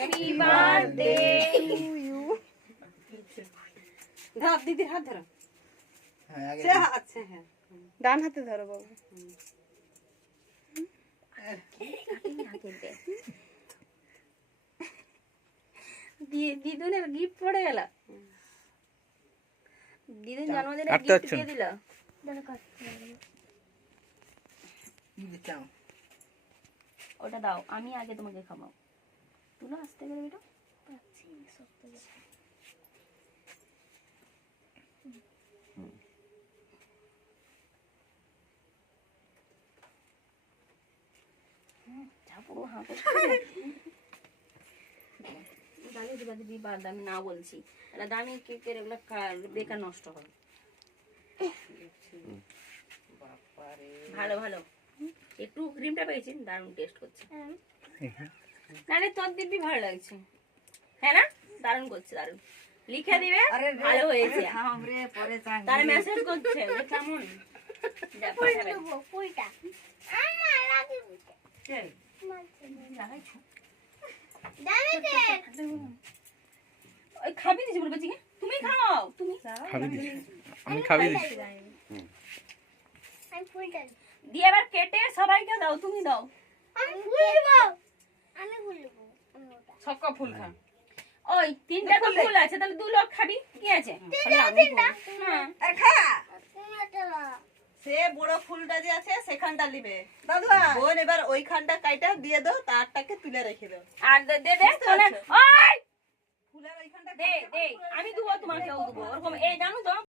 Happy birthday to you. ধর দিদির হাত ধরো। সে আচ্ছা হ্যাঁ ডান হাতে ধরো বাবু। দিদুনের গিফট পড়ে গেল। দিদুন জন্মদিনে গিফট দিয়ে দিল। ওটা দাও, আমি আগে তোমাকে খাওয়াবো। তুলো আস্তে করে বেটা। আমি না বলছি দামি কেকের এগুলো বেকার নষ্ট হবে। ভালো ভালো একটু ক্রিমটা পেয়েছি, দারুণ টেস্ট করছে। না রে তোর দিব্যি ভালো লাগছে, হ্যাঁ না? দারুণ করছে, দারুণ। লিখে দিবে ভালো হয়েছে, তার মেসেজ করছে কেমন। খাবি দিছি বলবে তুমি খাও, তুমি আমি খাবি দিছি দিয়ে এবার কেটে সবাইকে দাও। তুমি দাও, ছক্কা ফুল খা। ওই তিনটা তো ফুল আছে, তাহলে 2 লোক খাবি, কি আছে? সে বড় ফুলটা যে আছে সেখানটা নিবে দাদু। বোন এবার ওইখানটা কাইটা দিয়ে দাও, তারটাকে তুলে রেখে দাও। আর দে দে ওই ফুলের ওইখানটা দে দে, আমি দেবো তোমাকেও দেবো ওরকম। এই জানো তো